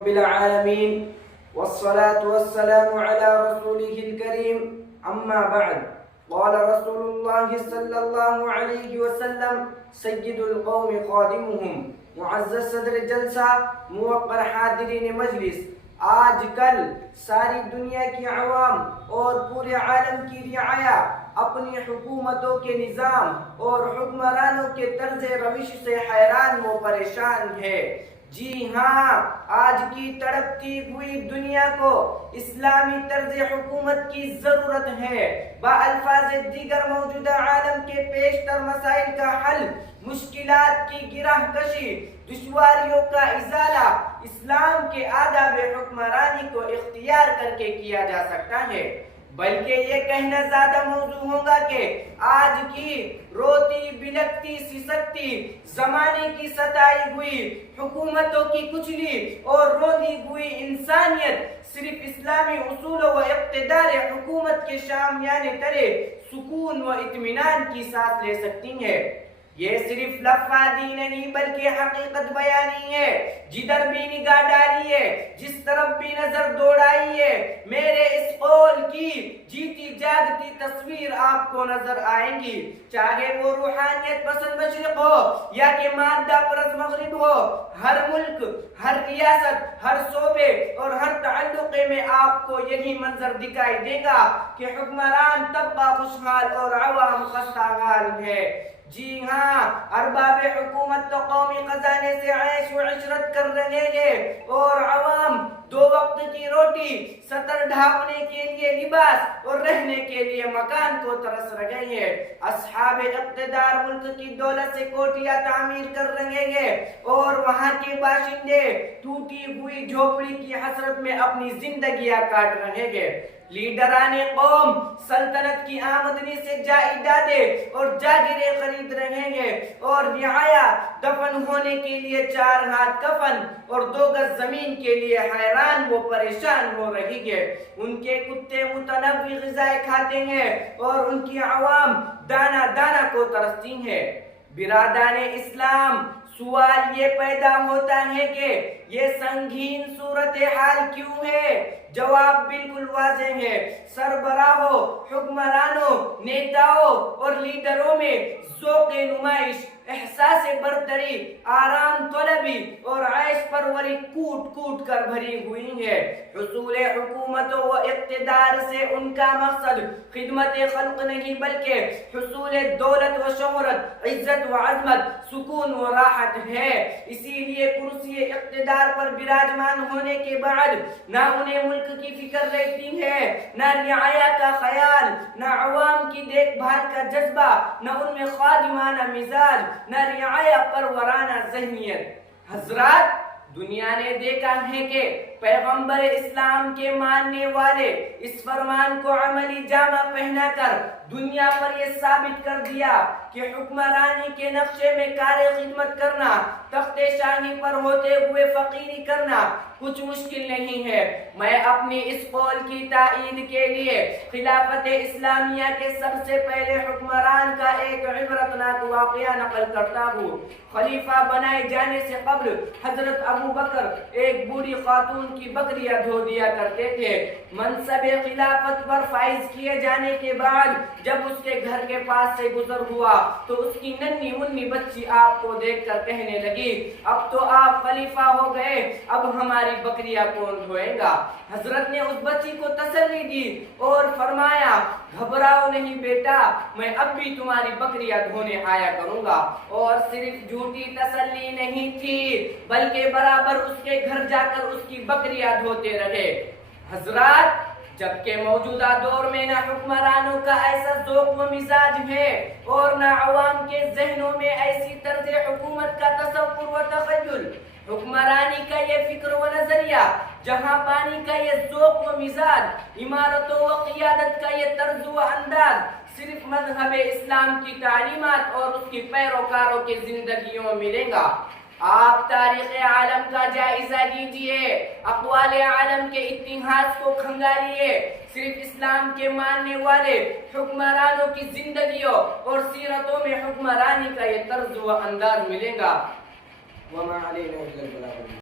رب العالمين والصلاة والسلام على رسوله الكريم أما بعد قال رسول الله صلى الله عليه وسلم سيد القوم خادمهم معزز صدر جلسہ موقر حاضرین مجلس، آج کل ساری دنیا کی عوام اور پورے عالم کی رعایا اپنی حکومتوں کے نظام اور حکمرانوں کے طرز روش سے حیران و پریشان ہے۔ جی ہاں، آج کی تڑپتی ہوئی دنیا کو اسلامی طرز حکومت کی ضرورت ہے۔ بالفاظ دیگر موجودہ عالم کے پیشتر مسائل کا حل، مشکلات کی گرہ کشی، دشواریوں کا ازالہ اسلام کے آداب حکمرانی کو اختیار کر کے کیا جا سکتا ہے۔ بلکہ یہ کہنا زیادہ موضوع ہوگا کہ آج کی روتی بلکتی سسکتی زمانے کی ستائی ہوئی حکومتوں کی کچلی اور روندی ہوئی انسانیت صرف اسلامی اصول و اقتدار حکومت کے شامیانے تلے سکون و اطمینان کی سانس لے سکتی ہے۔ یہ صرف لفظی نہیں بلکہ حقیقت بیانی ہے۔ جدھر بھی نگاہ ڈالیے، جس طرف بھی نظر دوڑائیے، میرے اس قول کی جیتی جاگتی تصویر آپ کو نظر آئیں گی، چاہے وہ روحانیت پسند مشرق ہو یا کہ مادہ پرست مغرب ہو۔ ہر ملک، ہر ریاست، ہر صوبے اور ہر تعلقے میں آپ کو یہی منظر دکھائی دے گا کہ حکمران طبقہ خوشحال اور عوام خستہ حال ہے۔ جی ہاں، ارباب حکومت تو قومی خزانے سے عیش و عشرت کر رہے ہیں اور عوام دو وقت کی روٹی، سطر ڈھانپنے کے لیے لباس اور رہنے کے لیے مکان کو ترس رہے ہیں۔ اصحاب اقتدار ملک کی دولت سے کوٹیاں تعمیر کر رہے ہیں اور وہاں کے باشندے ٹوٹی ہوئی جھوپڑی کی حسرت میں اپنی زندگیاں کاٹ رہے ہیں۔ لیڈران قوم سلطنت کی آمدنی سے جائیدادیں اور جاگیریں خرید رہے ہیں اور رعایا دفن ہونے کے لیے 4 ہاتھ کفن اور 2 گز زمین کے لیے حیران و پریشان ہو رہی ہے۔ ان کے کتے متنوع غذائیں کھاتے ہیں اور ان کی عوام دانہ دانہ کو ترستی ہے۔ برادران اسلام، سوال یہ پیدا ہوتا ہے کہ یہ سنگین صورتحال کیوں ہے؟ جواب بالکل واضح ہے۔ سربراہوں، حکمرانوں، نیتاؤں اور لیڈروں میں ذوق نمائش، احساس برتری، آرام طلبی اور عیش پروری کوٹ کوٹ کر بھری ہوئی ہے۔ حصول حکومت و اقتدار سے ان کا مقصد خدمت خلق نہیں بلکہ حصول دولت و شہرت، عزت و عظمت، سکون و راحت ہے۔ اسی لیے کرسی اقتدار پر براجمان ہونے کے بعد نہ انہیں ملک کی فکر رہتی ہے، نہ رعایا کا خیال، نہ عوام کی دیکھ بھال کا جذبہ، نہ ان میں خادمانہ مزاج، نہ رعایا پرورانہ ذہنیت۔ حضرات، دنیا نے دیکھا ہے کہ پیغمبر اسلام کے ماننے والے اس فرمان کو عملی جامہ پہنا کر دنیا پر یہ ثابت کر دیا کہ حکمرانی کے نقشے میں کار خدمت کرنا، تخت شاہی پر ہوتے ہوئے فقیری کرنا کچھ مشکل نہیں ہے۔ میں اپنی اس قول کی تائید کے لیے خلافت اسلامیہ کے سب سے پہلے حکمران کا ایک عبرتناک واقعہ نقل کرتا ہوں۔ خلیفہ بنائے جانے سے قبل حضرت ابو بکر ایک بوڑھی خاتون کی بکریاں دھو دیا کرتے تھے۔ منصب خلافت پر فائز کیے جانے کے بعد جب اس کے گھر کے پاس سے گزر ہوا تو اس کی ننھی منھی بچی آپ کو دیکھ کر کہنے لگی، اب تو آپ خلیفہ ہو گئے، اب ہماری بکریاں کون دھوئے گا؟ حضرت نے اس بچی کو تسلی دی اور فرمایا، گھبراؤ نہیں بیٹا، میں اب بھی تمہاری بکریاں دھونے آیا کروں گا۔ اور صرف جھوٹی تسلی نہیں تھی بلکہ برابر اس کے گھر جا کر اس کی بکریاں دھوتے رہے۔ حضرات، جبکہ موجودہ دور میں نہ حکمرانوں کا ایسا ذوق و مزاج ہے اور نہ عوام کے ذہنوں میں ایسی طرز حکومت کا تصور و تخیل، حکمرانی کا یہ فکر و نظریہ، جہاں پانی کا یہ ذوق و مزاج، عمارتوں و قیادت کا یہ طرز و انداز صرف مذہب اسلام کی تعلیمات اور اس کی پیروکاروں کی زندگیوں میں ملے گا۔ آپ تاریخ عالم کا جائزہ لیجئے، اقوال عالم کے اتہاس کو کھنگالیے، صرف اسلام کے ماننے والے حکمرانوں کی زندگیوں اور سیرتوں میں حکمرانی کا یہ طرز و انداز ملے گا۔ وما علینا الا البلاغ۔